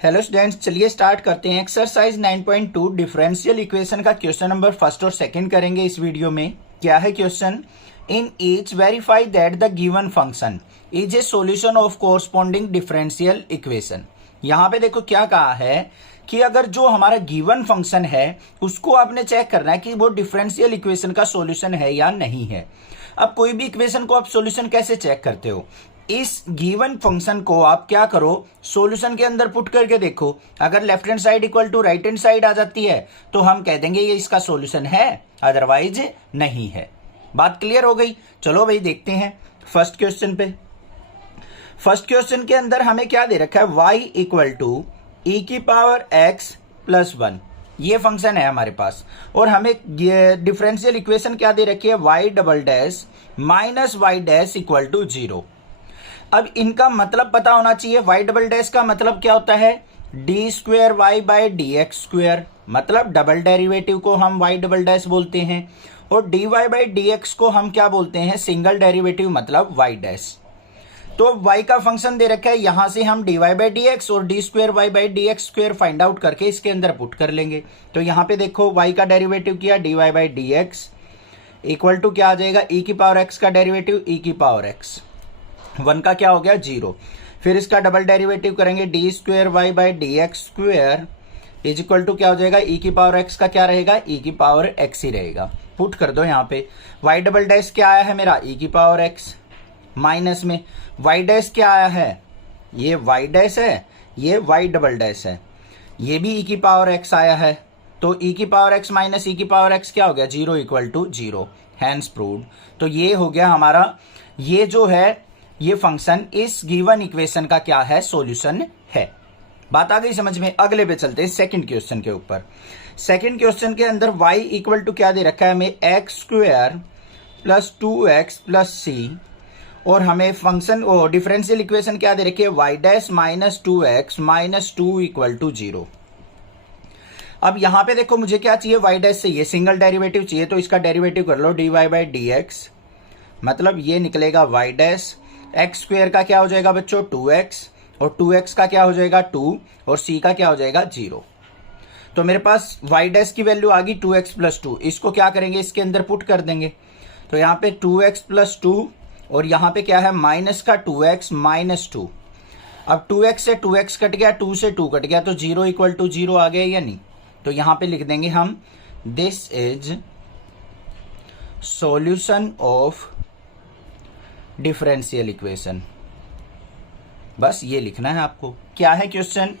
Hello students, चलिए start करते हैं। एक्सरसाइज 9.2 डिफरेंशियल इक्वेशन का क्वेश्चन नंबर फर्स्ट और सेकंड करेंगे इस वीडियो में। क्या है question? In each verify that the given function is a solution of corresponding differential equation. यहाँ पे देखो क्या कहा है कि अगर जो हमारा गिवन फंक्शन है उसको आपने चेक करना है कि वो डिफरेंशियल इक्वेशन का सॉल्यूशन है या नहीं है। अब कोई भी इक्वेशन को आप सॉल्यूशन कैसे चेक करते हो? इस गिवन फंक्शन को आप क्या करो, सॉल्यूशन के अंदर पुट करके देखो। अगर left hand side equal to right hand side आ जाती है तो हम कह देंगे ये इसका सॉल्यूशन है, अदरवाइज नहीं है। बात क्लियर हो गई? चलो भाई देखते हैं फर्स्ट क्वेश्चन पे। फर्स्ट क्वेश्चन के अंदर हमें क्या दे रखा है? y इक्वल टू ई की पावर x प्लस 1 ये फंक्शन है हमारे पास, और हमें डिफरेंशियल इक्वेशन क्या दे रखी है? y double dash minus y dash equal to 0। अब इनका मतलब पता होना चाहिए। y डबल डैश का मतलब क्या होता है? D square y by d x square, मतलब डबल डेरिवेटिव को हम y डबल डैश बोलते हैं, और d y by d x को हम क्या बोलते हैं? सिंगल डेरिवेटिव, मतलब y डैश। तो y का फंक्शन दे रखा है, यहां से हम d y by d x और d square y by d x square find out करके इसके अंदर पुट कर लेंगे। तो यहां पे देखो y का डेरिवेटिव किया d y by d x equal to क्या आ जाएगा? e की पावर x का डेरिवेटिव e की पावर x, 1 का क्या हो गया? 0। फिर इसका डबल डेरिवेटिव करेंगे d square y by d x square is equal to क्या हो जाएगा? e की पावर x का क्या रहेगा? e की पावर x ही रहेगा। पुट कर दो यहाँ पे। y डबल डैश क्या आया है मेरा? e की पावर x, माइनस में y डैश क्या आया है? ये y डैश है, ये y डबल डैश है, ये भी e की पावर x आया है। तो e की पावर x माइनस e की पावर x क्या हो गया? 0 इक्वल टू 0, हैंस प्रूव्ड। तो ये हो गया हमारा, ये जो है ये फंक्शन इस गिवन इक्वेशन का क्या है? सॉल्यूशन है। बात आ गई समझ में? अगले पे चलते हैं सेकंड क्वेश्चन के ऊपर। सेकंड क्वेश्चन के अंदर y इक्वल टू क्या दे रखा है हमें? X square plus 2x plus c, और हमें फंक्शन और डिफरेंशियल इक्वेशन क्या दे रखी है? y dash minus 2x minus 2 equal to 0। अब यहां पे देखो मुझे क्या चाहिए? y डैश से ये सिंगल डेरिवेटिव चाहिए, तो इसका डेरिवेटिव कर लो d y by d x, मतलब ये निकलेगा y डैश। एक्स स्क्वेयर का क्या हो जाएगा बच्चों? 2x, और 2x का क्या हो जाएगा? 2, और c का क्या हो जाएगा? 0। तो मेरे पास y डैश की वैल्यू आ गई 2x प्लस 2। इसको क्या करेंगे? इसके अंदर पुट कर देंगे। तो यहाँ पे 2x प्लस 2, और यहाँ पे क्या है? माइनस का 2x माइनस 2। अब 2x से 2x कट गया, 2 से 2 कट गया, तो 0 इक्वल टू 0 आ गया या नहीं? तो यहाँ पे लिख देंगे हम this is solution of differential equation. बस ये लिखना है आपको। क्या है question?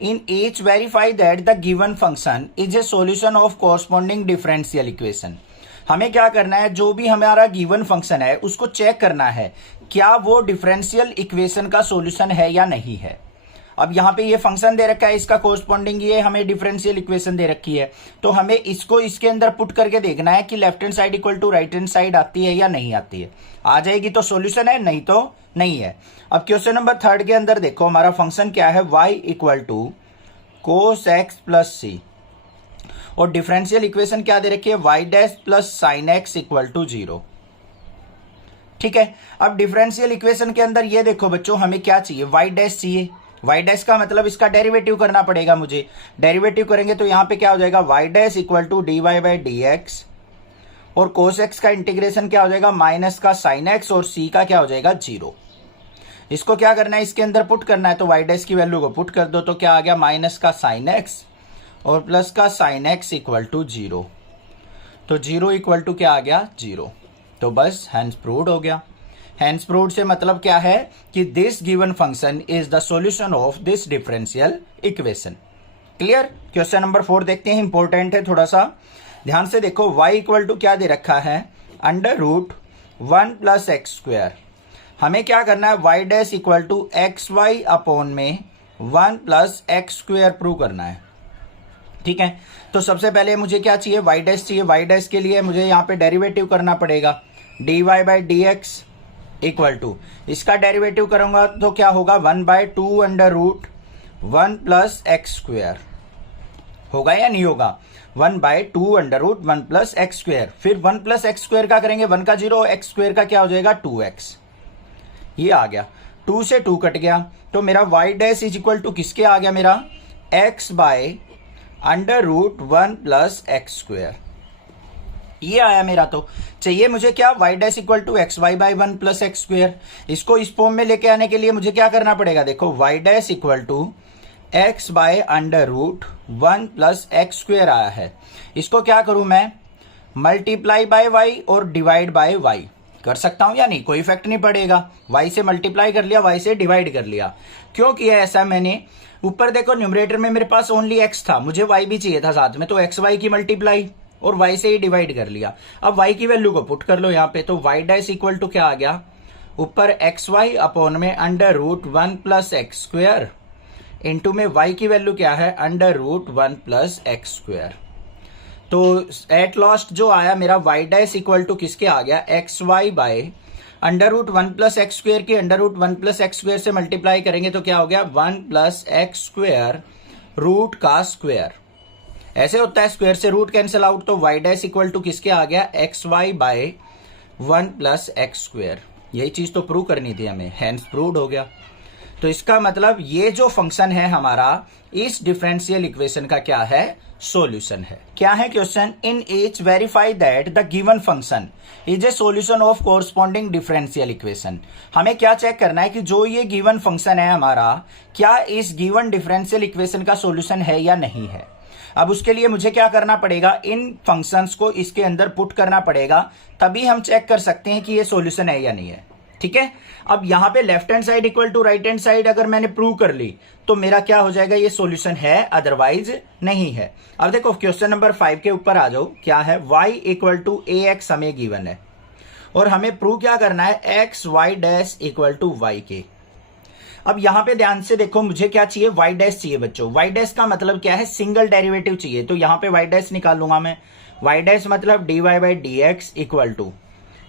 In each verify that the given function is a solution of corresponding differential equation. हमें क्या करना है? जो भी हमारा गिवन फंक्शन है उसको चेक करना है क्या वो डिफरेंशियल इक्वेशन का सॉल्यूशन है या नहीं है। अब यहाँ पे ये फंक्शन दे रखा है, इसका कोरस्पॉन्डिंग ये हमें डिफरेंशियल इक्वेशन दे रखी है, तो हमें इसको इसके अंदर पुट करके देखना है कि left hand side equal to right hand side आती है या नहीं आती है। आ जाएगी तो सॉल्यूशन है, नहीं तो नहीं है। अब क्वेश्चन नंबर 3 के अंदर देखो हमारा फंक्शन क्या है? y equal to cos x plus c, और डिफरेंशियल इक्वेशन क्या दे रखी है? y dash plus sine x equal to 0। ठीक है। अब डिफरेंशियल इक्वेशन के अंदर ये देखो बच्चों, हमें क्या चाहिए? y डैश चाहिए। y डैश का मतलब इसका डेरिवेटिव करना पड़ेगा मुझे। डेरिवेटिव करेंगे तो यहाँ पे क्या हो जाएगा? y dash equal to d y by d x, और कोस एक्स का इंटीग्रेशन क्या हो जाएगा? माइनस का साइन एक्स, और c का क्या हो जाएगा? 0। इसको क्या करना है? इसके अंदर पुट करना है। तो y डैश की वैल्यू को पुट कर दो, तो क्या आ गया? माइनस का साइन एक्स और प्लस का साइन एक्स इक्वल टू 0। तो 0 इक्वल टू क्या आ गया? 0। तो बस हैंस प्रूव्ड हो गया। हैंस प्रूव्ड से मतलब क्या है कि this given function is the solution of this differential equation. Clear? Question number 4 देखते हैं, इंपॉर्टेंट है थोड़ा सा, ध्यान से देखो। y इक्वल टू क्या दे रखा है? Under root 1 plus x square. हमें क्या करना है? y dash equal to x y upon में 1 प्लस एक्स स्क्वेयर प्रूव करना है। ठीक है। तो सबसे पहले मुझे क्या चाहिए? y डैश चाहिए। y डैश के लिए मुझे यहाँ पे डेरिवेटिव करना पड़ेगा d y by d x equal to, इसका डेरिवेटिव करूंगा तो क्या होगा? 1 by 2 under root 1 plus x square. होगा या नहीं होगा? 1 by 2 under root 1 plus x square. फिर 1 प्लस एक्स स्क्वेयर का करेंगे 1 का 0, एक्स स्क्वेयर का क्या हो जाएगा? 2x। ये आ गया। 2 से 2 कट गया, तो मेरा y dash is equal to किसके आ गया, मेरा x by under root 1 plus x square, ये आया मेरा। तो चाहिए मुझे क्या, y dash equal to x y by 1 plus x square. इसको इस फॉर्म में लेके आने के लिए मुझे क्या करना पड़ेगा, देखो y dash equal to x by under root 1 plus x square आया है। इसको क्या करूं मैं, मल्टीप्लाई बाय वाई और डिवाइड बाय वाई कर सकता हूं या नहीं, कोई इफेक्ट नहीं पड़ेगा। वाई से मल्टीप्लाई कर लिया, वाई से डिवाइड कर लिया। क्यों किया ऐसा मैंने, ऊपर देखो न्यूमरेटर में मेरे पास ओनली एक्स था, मुझे वाई भी चाहिए था साथ में, तो एक्स वाई की मल्टीप्लाई और y से ही डिवाइड कर लिया। अब y की वैल्यू को पुट कर लो यहाँ पे, तो y डैश इक्वल टू क्या आ गया, ऊपर एक्स वाई अपॉन में under root 1 plus x square into में y की वैल्यू क्या है, under root 1 plus x square. तो एट लास्ट जो आया मेरा y डैश इक्वल टू किसके आ गया, x y by under root 1 plus x square की under root 1 plus x square से मल्टीप्लाई करेंगे तो क्या हो गया, 1 प्लस एक्स स्क्वेयर रूट का स्क्वेयर। ऐसे होता है, स्क्वायर से रूट कैंसिल आउट, तो y डैश इक्वल टू किसके आ गया, x y by 1 plus x square. यही चीज तो प्रूव करनी थी हमें, हैंस प्रूव्ड हो गया। तो इसका मतलब ये जो फंक्शन है हमारा, इस डिफरेंशियल इक्वेशन का क्या है, सॉल्यूशन है। क्या है question, in each verify that the given function is a solution of corresponding differential equation. हमें क्या चेक करना है कि जो ये गिवन फंक्शन है हमारा, क्या इस गिवन डिफरेंशियल इक्वेशन का सॉल्यूशन है या नहीं है। अब उसके लिए मुझे क्या करना पड़ेगा, इन फंक्शंस को इसके अंदर पुट करना पड़ेगा, तभी हम चेक कर सकते हैं कि ये सॉल्यूशन है या नहीं है। ठीक है, अब यहां पे left hand side equal to right hand side अगर मैंने प्रूव कर ली तो मेरा क्या हो जाएगा, ये सॉल्यूशन है, अदरवाइज नहीं है। अब देखो क्वेश्चन नंबर 5 के ऊपर आ जाओ, क्या है, y equal to a x हमें गिवन है और हमें प्रूव क्या करना है, x y dash equal to y के। अब यहां पे ध्यान से देखो, मुझे क्या चाहिए, वाई डैश चाहिए बच्चों। वाई डैश का मतलब क्या है, सिंगल डेरिवेटिव चाहिए, तो यहां पे वाई डैश निकालूंगा मैं। वाई डैश मतलब d y by d x equal to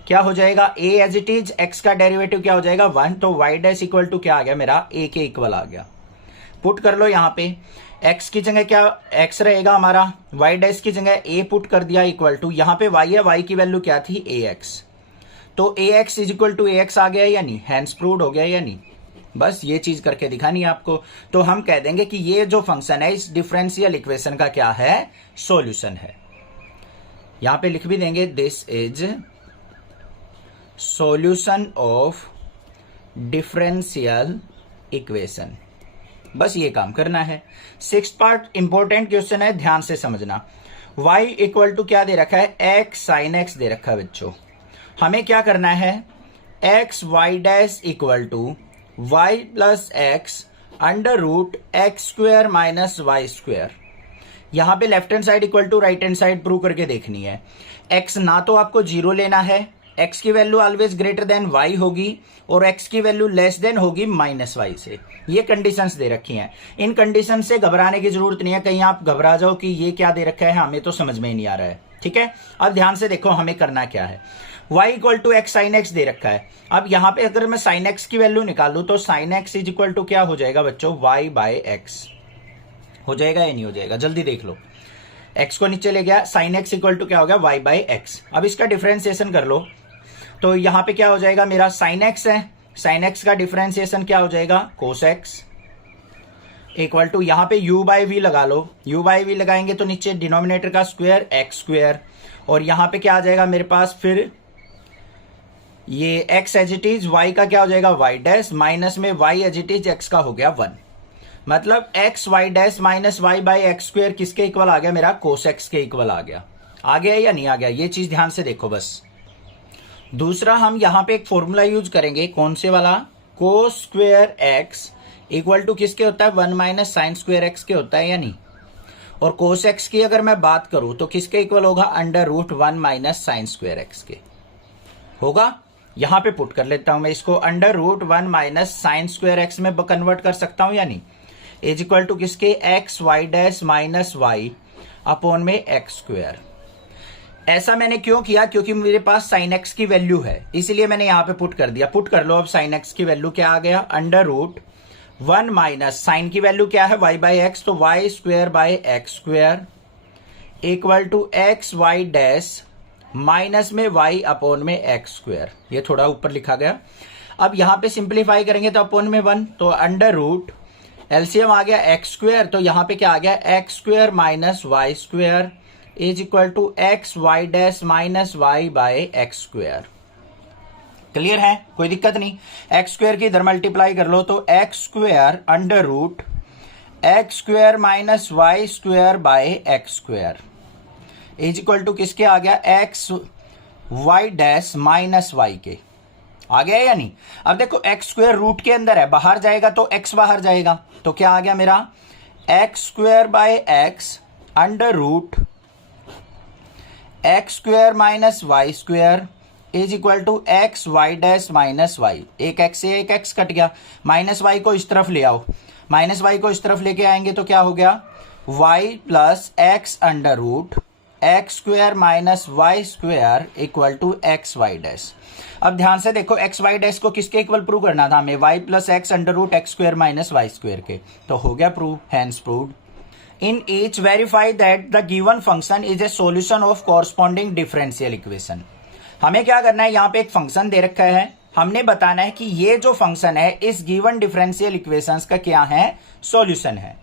क्या हो जाएगा, a as it is, x का डेरिवेटिव क्या हो जाएगा 1, तो वाई डैश इक्वल टू क्या आ गया मेरा, ए के इक्वल आ गया। पुट कर लो यहाँ पे, एक्स की जगह क्या एक्स रहेगा हमारा, वाई डैश की जगह ए पुट कर दिया इक्वल टू, यहाँ पे वाई है, वाई की वैल्यू क्या थी, ए एक्स, तो a x is equal to a x आ गया या नहीं, हैंस प्रूव्ड हो गया या नहीं। बस ये चीज करके दिखानी है आपको। तो हम कह देंगे कि ये जो फंक्शन है इस डिफरेंशियल इक्वेशन का क्या है, सॉल्यूशन है। यहां पे लिख भी देंगे, this is solution of differential equation. बस ये काम करना है। 6th पार्ट इंपॉर्टेंट क्वेश्चन है, ध्यान से समझना। y इक्वल टू क्या दे रखा है, x साइन x दे रखा है बच्चों। हमें क्या करना है, x y dash equal to y plus x under root x square minus y square. यहां पे left hand side equal to right hand side prove करके देखनी है। x ना तो आपको 0 लेना है, x की value always greater than y होगी और x की वैल्यू लेस देन होगी माइनस वाई से। ये कंडीशंस दे रखी हैं। इन कंडीशन से घबराने की जरूरत नहीं है, कहीं आप घबरा जाओ कि ये क्या दे रखा है, हमें तो समझ में ही नहीं आ रहा है। ठीक है, अब ध्यान से देखो हमें करना क्या है। y equal to x sine x दे रखा है। अब यहां पे अगर मैं साइन एक्स की वैल्यू निकालू तो sine x is equal to क्या हो जाएगा बच्चों, y बाय एक्स हो जाएगा या नहीं हो जाएगा, जल्दी देख लो। x को नीचे ले गया, साइन एक्स इक्वल टू क्या हो गया, y बाय एक्स। अब इसका डिफरेंशिएशन कर लो तो यहां पे क्या हो जाएगा, मेरा साइन एक्स है, साइन एक्स का डिफरेंशिएशन क्या हो जाएगा, कोस एक्स इक्वल टू यहां पे u बाय वी लगा लो। u बाय वी लगाएंगे तो नीचे डिनोमिनेटर का स्क्वायर एक्स स्क्वायर, और यहां पे क्या आ जाएगा मेरे पास, फिर ये x as it is, y का क्या हो जाएगा y डैश, माइनस में y as it is, x का हो गया 1। मतलब x y dash minus y by x square किसके इक्वल आ गया, मेरा कोस x के इक्वल आ गया। आ गया या नहीं आ गया, ये चीज ध्यान से देखो बस। दूसरा हम यहां पे एक फॉर्मूला यूज करेंगे, कौन से वाला, cos square x equal to किसके होता है, 1 माइनस साइन स्क्वायर x के होता है या नहीं। और कोस x की अगर मैं बात करूं तो किसके इक्वल होगा, under root 1 minus sine square x के होगा। यहां पे पुट कर लेता हूं मैं इसको, under root 1 minus sine square x में कन्वर्ट कर सकता हूं या नहीं, इज इक्वल टू किसके, x y dash minus y upon में एक्स स्क्वायर। ऐसा मैंने क्यों किया, क्योंकि मेरे पास साइन एक्स की वैल्यू है, इसलिए मैंने यहां पे पुट कर दिया। पुट कर लो, अब साइन एक्स की वैल्यू क्या आ गया, अंडर रूट 1 माइनस साइन की वैल्यू क्या है, वाई बाई एक्स, तो y square by x square equal to x y dash minus में y अपॉन में एक्स स्क्वायर। ये थोड़ा ऊपर लिखा गया। अब यहाँ पे सिंप्लीफाई करेंगे तो अपोन में 1, तो अंडर रूट एलसीएम आ गया एक्स स्क्वेयर, तो यहाँ पे क्या आ गया x square minus y square is equal to x y dash minus y by x square. Clear है, कोई दिक्कत नहीं। एक्स स्क्वेयर की इधर मल्टीप्लाई कर लो तो x square under root x square minus y square by x square is equal to किसके आ गया x y dash minus y के। आ गया या नहीं? अब देखो एक्स स्क्वेयर रूट के अंदर है, बाहर जाएगा तो एक्स बाहर जाएगा, तो क्या आ गया मेरा x square by x under root x square minus y square is equal to x y dash minus y. एक एक्स से एक एक्स कट गया, माइनस वाई को इस तरफ ले आओ, माइनस वाई को इस तरफ लेके आएंगे तो क्या हो गया y plus x under root x square minus y square equal to x y dash. अब ध्यान से देखो एक्स वाई डैश को किसके इक्वल प्रूव करना था हमें, y plus x under root x square minus y square के, तो हो गया prove, hence proved. In each verify that the given function is a solution of corresponding differential equation. हमें क्या करना है, यहाँ पे एक फंक्शन दे रखा है, हमने बताना है कि ये जो फंक्शन है इस गिवन डिफरेंशियल इक्वेशंस का क्या है, सॉल्यूशन है।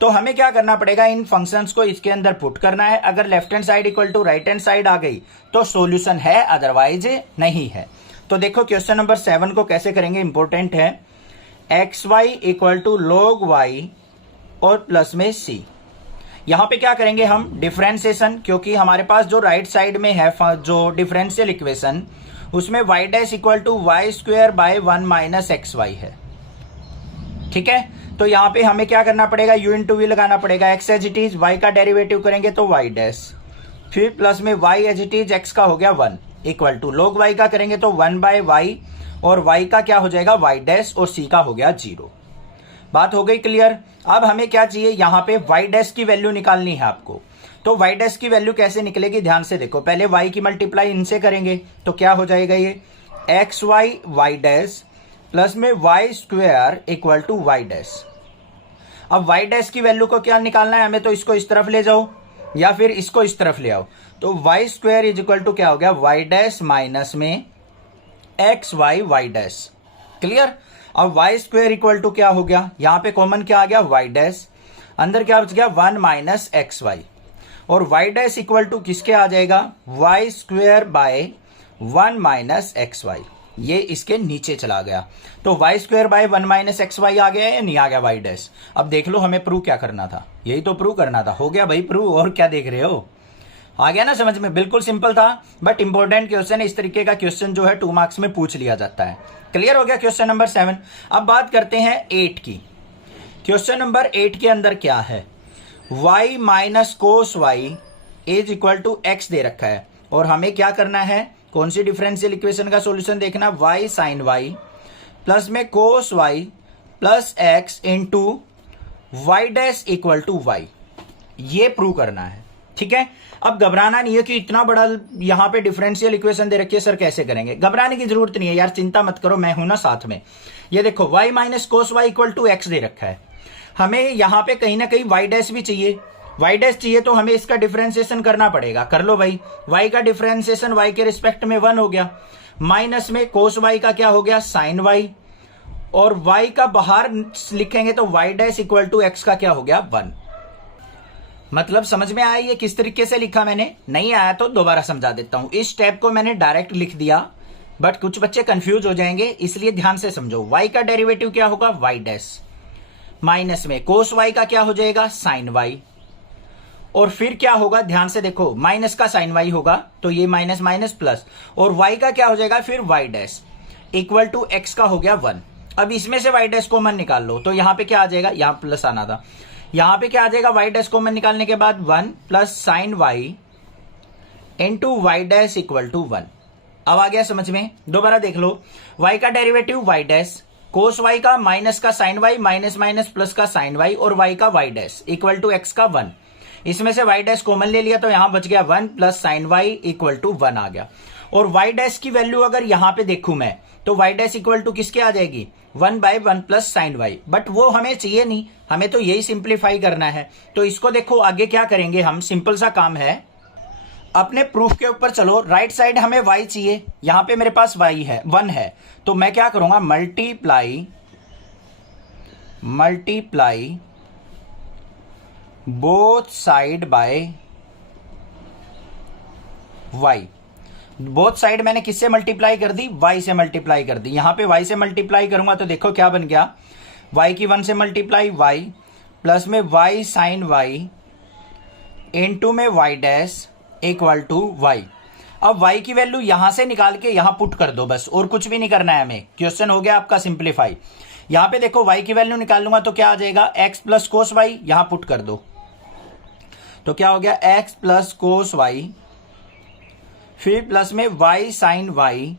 तो हमें क्या करना पड़ेगा, इन फंक्शंस को इसके अंदर पुट करना है। अगर left hand side equal to right hand side आ गई तो सॉल्यूशन है, अदरवाइज नहीं है। तो देखो क्वेश्चन नंबर 7 को कैसे करेंगे, इंपॉर्टेंट है। X y equal to log y और प्लस में सी। यहां पे क्या करेंगे हम, डिफरेंशिएशन, क्योंकि हमारे पास जो राइट साइड में है जो डिफरेंशियल इक्वेशन उसमें y dash equal to y square by 1 minus x y है। ठीक है, तो यहां पे हमें क्या करना पड़ेगा, यू इंटू वी लगाना पड़ेगा। X as it is, y का डेरिवेटिव करेंगे तो वाई डैश, फिर प्लस में y as it is, x का हो गया 1 इक्वल टू लॉग वाई का करेंगे तो 1 बाय वाई और वाई का क्या हो जाएगा वाई डैश और सी का हो गया 0। बात हो गई क्लियर। अब हमें क्या चाहिए, यहां पे वाई डैश की वैल्यू निकालनी है आपको। तो वाई डैश की वैल्यू कैसे निकलेगी, ध्यान से देखो। पहले वाई की मल्टीप्लाई इनसे करेंगे तो क्या हो जाएगा, ये x y y dash plus में y square equal to y dash. अब वाई डैश की वैल्यू को क्या निकालना है हमें, तो इसको इस तरफ ले जाओ या फिर इसको इस तरफ ले आओ। तो y square is equal to क्या हो गया, वाई डैश माइनस में x y y dash. Clear. अब वाई स्क्वेयर इक्वल टू क्या हो गया, यहां पे कॉमन क्या आ गया वाई डैश, अंदर क्या बच गया 1 माइनस एक्स वाई, और वाई डैश इक्वल टू किसके आ जाएगा, y square by 1 minus x y. ये इसके नीचे चला गया, तो y square by 1 minus x y आ गया या नहीं आ गया वाई डैश। अब देख लो हमें प्रूव क्या करना था, यही तो प्रूव करना था। हो गया भाई प्रूव, और क्या देख रहे हो, आ गया ना समझ में। बिल्कुल सिंपल था, बट इंपॉर्टेंट क्वेश्चन, इस तरीके का क्वेश्चन जो है 2 मार्क्स में पूछ लिया जाता है। क्लियर हो गया क्वेश्चन नंबर 7। अब बात करते हैं 8 की। क्वेश्चन नंबर 8 के अंदर क्या है, y minus cos y is equal to x दे रखा है, और हमें क्या करना है, कौन सी डिफरेंशियल इक्वेशन का सॉल्यूशन देखना, y साइन वाई प्लस में cos y plus x into y dash equal to y, ये प्रूव करना है। ठीक है, अब घबराना नहीं है कि इतना बड़ा यहां पे डिफरेंशियल इक्वेशन दे रखी है सर कैसे करेंगे, घबराने की जरूरत नहीं है यार, चिंता मत करो, मैं हूं ना साथ में। ये देखो y minus cos y equal to x दे रखा है, हमें यहां पे कहीं ना कहीं वाई डैश भी चाहिए। वाई डैश चाहिए तो हमें इसका डिफरेंशिएशन करना पड़ेगा, कर लो भाई। y का डिफरेंशिएशन y के रिस्पेक्ट में 1 हो गया, माइनस में कोस वाई का क्या हो गया साइन वाई, और y का बाहर लिखेंगे तो y dash equal to x का क्या हो गया 1। मतलब समझ में आया ये किस तरीके से लिखा मैंने, नहीं आया तो दोबारा समझा देता हूं। इस स्टेप को मैंने डायरेक्ट लिख दिया, बट कुछ बच्चे कंफ्यूज हो जाएंगे, इसलिए ध्यान से समझो। y का डेरिवेटिव क्या होगा y डैश, माइनस में कोस y का क्या हो जाएगा साइन y, और फिर क्या होगा ध्यान से देखो, माइनस का साइन y होगा तो ये माइनस माइनस प्लस, और y का क्या हो जाएगा फिर y dash equal to x का हो गया 1। अब इसमें से y डैश कॉमन निकाल लो, तो यहां पे क्या आ जाएगा, यहां प्लस आना था, यहां पे क्या आ जाएगा y डैश कॉमन निकालने के बाद 1 plus sine y into y dash equal to 1। अब आ गया समझ में, दोबारा देख लो। y का derivative y dash, cos y का माइनस का sine y, minus minus plus का साइन y, और y का y dash equal to x का 1। इसमें से y डैश कॉमन ले लिया तो यहां बच गया 1 plus sine y equal to 1 आ गया। और y डैश की वैल्यू अगर यहां पे देखूं मैं तो y डैश इक्वल टू किसके आ जाएगी 1 by 1 plus sine y, but वो हमें चाहिए नहीं, हमें तो यही सिंप्लीफाई करना है। तो इसको देखो आगे क्या करेंगे हम, सिंपल सा काम है। अपने प्रूफ के ऊपर चलो। राइट साइड हमें y चाहिए, यहां पे मेरे पास y है 1 है, तो मैं क्या करूंगा multiply both side by y। Both side मैंने किससे मल्टीप्लाई कर दी, y से मल्टीप्लाई कर दी। यहां पे y से मल्टीप्लाई करूंगा तो देखो क्या बन गया, y की 1 से मल्टीप्लाई y प्लस में y साइन y इनटू में y dash equal to y। अब y की वैल्यू यहां से निकाल के यहां पुट कर दो बस, और कुछ भी नहीं करना है हमें। क्वेश्चन हो गया आपका सिंप्लीफाई। यहां पे देखो y की वैल्यू निकाल लूंगा तो क्या आ जाएगा, x प्लस कोस y, यहां पुट कर दो तो क्या हो गया x प्लस कोस y, फिर प्लस में y sine y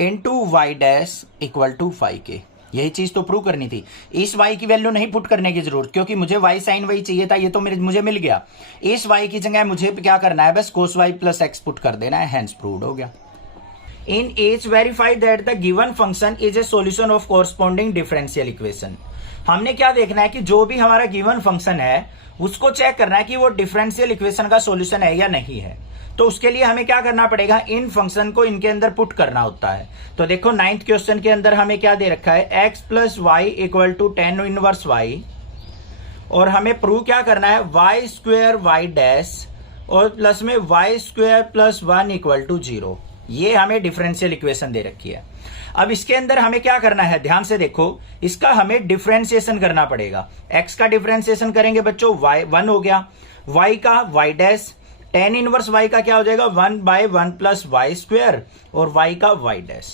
into y dash equal to 5k। यही चीज तो प्रूव करनी थी। इस y की वैल्यू नहीं पुट करने की जरूरत, क्योंकि मुझे y साइन y चाहिए था, ये तो मुझे मिल गया। इस y की जगह मुझे क्या करना है, बस cos y plus x put कर देना है, हेंस प्रूव्ड हो गया। इन H verify that the given function is a solution of corresponding differential equation. हमने क्या देखना है कि जो भी हमारा गिवन फंक्शन है उसको चेक करना है कि वो डिफरेंशियल इक्वेशन का सॉल्यूशन है या नहीं है। तो उसके लिए हमें क्या करना पड़ेगा, इन फंक्शन को इनके अंदर पुट करना होता है। तो देखो 9th क्वेश्चन के अंदर हमें क्या दे रखा है, x plus y equal to tan inverse y, और हमें प्रूव क्या करना है, वाई स्क्वेयर वाई डैश और प्लस में y square plus 1 equal to 0। ये हमें डिफरेंशियल इक्वेशन दे रखी है। अब इसके अंदर हमें क्या करना है, ध्यान से देखो, इसका हमें डिफरेंशिएशन करना पड़ेगा। x का डिफरेंशिएशन करेंगे बच्चों, y 1 हो गया, y का y dash, tan inverse y का क्या हो जाएगा 1 बाय 1 प्लस वाई स्क्वेयर, और y का y dash.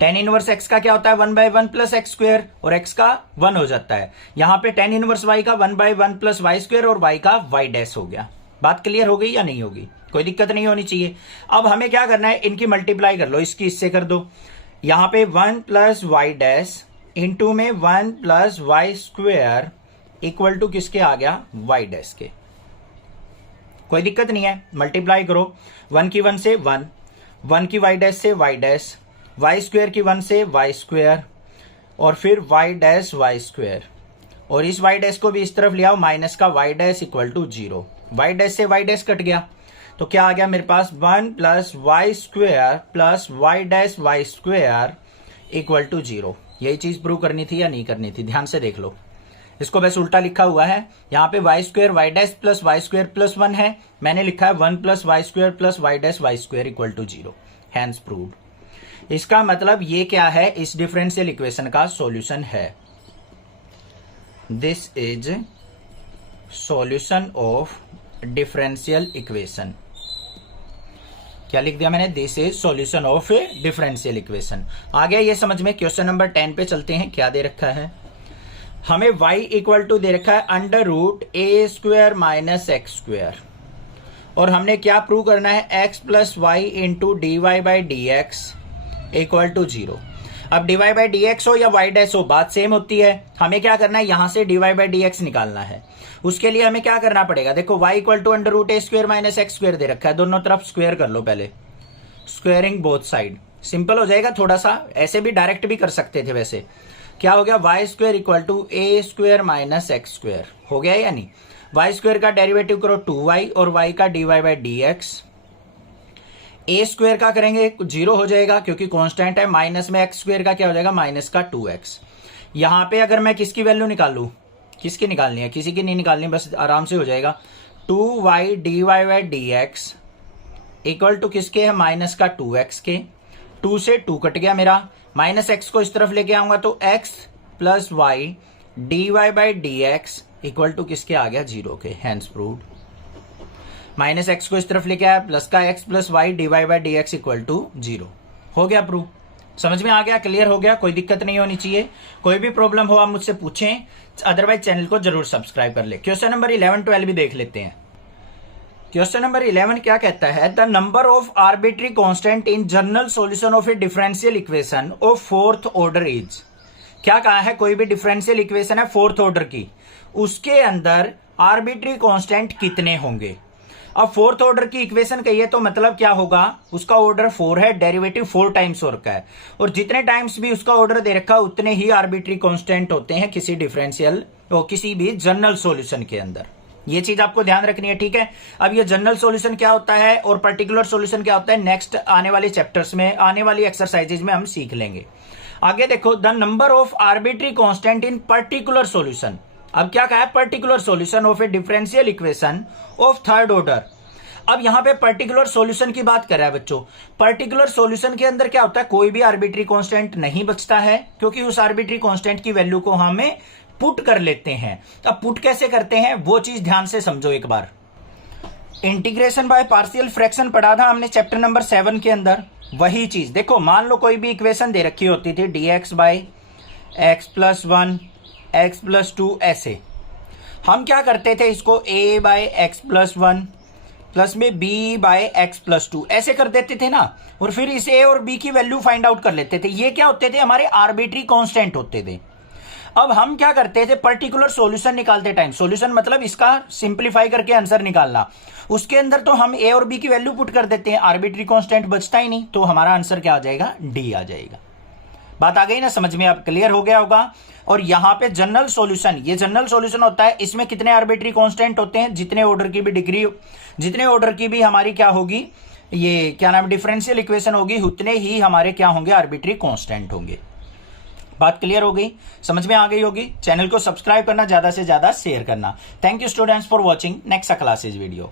Tan inverse x का क्या होता है 1 बाय 1 प्लस एक्स स्क्वेयर, और x का 1 हो जाता है। यहां पे टेन इनवर्स y का 1 बाय 1 प्लस वाई स्क्वेयर और y का y डैश हो गया। बात क्लियर हो गई या नहीं होगी, कोई दिक्कत नहीं होनी चाहिए। अब हमें क्या करना है, इनकी मल्टीप्लाई कर लो, इसकी इससे कर दो। यहां पे 1 प्लस वाई डैश इंटू में 1 plus y square equal to किसके आ गया, y डैश के। कोई दिक्कत नहीं है, मल्टीप्लाई करो। 1 की 1 से 1, 1 की y डैश से y डैश, वाई स्क्वेयर की 1 से y स्क्वेयर, और फिर y डैश y स्क्वेयर, और इस y डैश को भी इस तरफ ले आओ, माइनस का y dash equal to 0। y dash से y डैश कट गया तो क्या आ गया मेरे पास, 1 plus y square plus y dash y square equal to 0। यही चीज प्रूव करनी थी या नहीं करनी थी, ध्यान से देख लो। इसको बस उल्टा लिखा हुआ है, यहाँ पे y square y dash plus y square plus 1 है, मैंने लिखा है 1 plus y square plus y dash y square equal to 0, hence proved. इसका मतलब ये क्या है, इस डिफरेंशियल इक्वेशन का सॉल्यूशन है। This is solution of differential equation. क्या लिख दिया मैंने, this is solution of differential equation. आ गया ये समझ में। क्वेश्चन नंबर 10 पे चलते हैं। क्या दे रखा है, हमें y इक्वल टू दे रखा है under root a square minus x square, और हमने क्या प्रूव करना है, x plus y into d y by d x equal to 0। अब d y by d x हो या y डैश हो, बात सेम होती है। हमें क्या करना है, यहां से d y by d x निकालना है। उसके लिए हमें क्या करना पड़ेगा, देखो y equal to under root a square minus x square दे रखा है, दोनों तरफ स्क्वेयर कर लो पहले, स्क्वेयरिंग बोथ साइड, सिंपल हो जाएगा। थोड़ा सा ऐसे भी डायरेक्ट भी कर सकते थे वैसे। क्या हो गया, y square equal to a square minus x square, हो गया या नहीं। वाई स्क्वेयर का डेरिवेटिव करो 2y, और y का d y by d x. A square का करेंगे 0 हो जाएगा क्योंकि कांस्टेंट है, माइनस में एक्स स्क्वेयर का क्या हो जाएगा, माइनस का 2x। यहां पे अगर मैं किसकी वैल्यू निकालू, किसकी निकालनी है, किसी की नहीं निकालनी, बस आराम से हो जाएगा। 2y d y by d x equal to किसके है, माइनस का 2x के। 2 से 2 कट गया मेरा, माइनस एक्स को इस तरफ लेके आऊंगा तो x plus y d y by d x equal to किसके आ गया, 0 के, हैंस प्रूव्ड। माइनस एक्स को इस तरफ लेके आया, प्लस का x plus y d y by d x equal to 0, हो गया प्रूव। समझ में आ गया, क्लियर हो गया, कोई दिक्कत नहीं होनी चाहिए। कोई भी प्रॉब्लम हो आप मुझसे पूछें, अदरवाइज चैनल को जरूर सब्सक्राइब कर ले। क्वेश्चन नंबर 11, 12 भी देख लेते हैं। क्वेश्चन नंबर 11 क्या कहता है, the number of arbitrary constant in general solution of A differential equation of fourth order is. क्या कहा है, कोई भी डिफरेंशियल इक्वेशन है फोर्थ ऑर्डर की, उसके अंदर आर्बिट्री कांस्टेंट कितने होंगे। अब फोर्थ ऑर्डर की इक्वेशन कही है तो मतलब क्या होगा, उसका ऑर्डर 4 है, डेरिवेटिव 4 टाइम्स और का है, और जितने टाइम्स भी उसका ऑर्डर दे रखा उतने ही आर्बिट्री कांस्टेंट होते हैं किसी डिफरेंशियल और किसी भी जनरल सॉल्यूशन के अंदर। ये चीज आपको ध्यान रखनी है, ठीक है। अब ये जनरल सॉल्यूशन क्या होता है और पर्टिकुलर सॉल्यूशन क्या होता है, नेक्स्ट आने वाले चैप्टर्स में, आने वाली एक्सरसाइजेज में हम सीख लेंगे। आगे देखो, the number of arbitrary constant in particular solution. अब क्या कहा है, particular solution of A differential equation of third order. अब यहां पे पर्टिकुलर सॉल्यूशन की बात कर रहा है बच्चों। पर्टिकुलर सॉल्यूशन के अंदर क्या होता है, कोई भी आर्बिट्री कांस्टेंट नहीं बचता है, क्योंकि उस आर्बिट्री कांस्टेंट की वैल्यू को हमें पुट कर लेते हैं। अब पुट कैसे करते हैं वो चीज ध्यान से समझो एक बार। इंटीग्रेशन बाय पार्शियल फ्रैक्शन पढ़ा था हमने चैप्टर नंबर 7 के अंदर। वही चीज देखो, मान लो कोई भी इक्वेशन दे रखी होती थी, dx by x plus 1 x plus 2, ऐसे हम क्या करते थे, इसको a by x plus 1 plus में b बाय एक्स प्लस 2 ऐसे कर देते थे ना, और फिर इस a और b की वैल्यू फाइंड आउट कर लेते थे। ये क्या होते थे, हमारे आर्बिट्री कांस्टेंट होते थे। अब हम क्या करते थे, पर्टिकुलर सॉल्यूशन निकालते टाइम, सॉल्यूशन मतलब इसका सिंपलीफाई करके आंसर निकालना, उसके अंदर तो हम a और b की वैल्यू पुट कर देते हैं, आर्बिट्री कांस्टेंट बचता ही नहीं, तो हमारा आंसर क्या आ जाएगा, d आ जाएगा। बात आ गई ना समझ में, अब क्लियर हो गया होगा। और यहां पे जनरल सॉल्यूशन, ये जनरल सॉल्यूशन होता है, इसमें कितने आर्बिट्री कांस्टेंट होते हैं, जितने ऑर्डर की भी डिग्री, जितने ऑर्डर की भी हमारी क्या होगी, ये क्या नाम, डिफरेंशियल इक्वेशन होगी, उतने ही हमारे क्या होंगे, आर्बिट्री कांस्टेंट होंगे। बात क्लियर हो गई, समझ में आ गई होगी। चैनल को सब्सक्राइब करना, ज्यादा से ज्यादा शेयर करना। Thank you students for watching next classes video.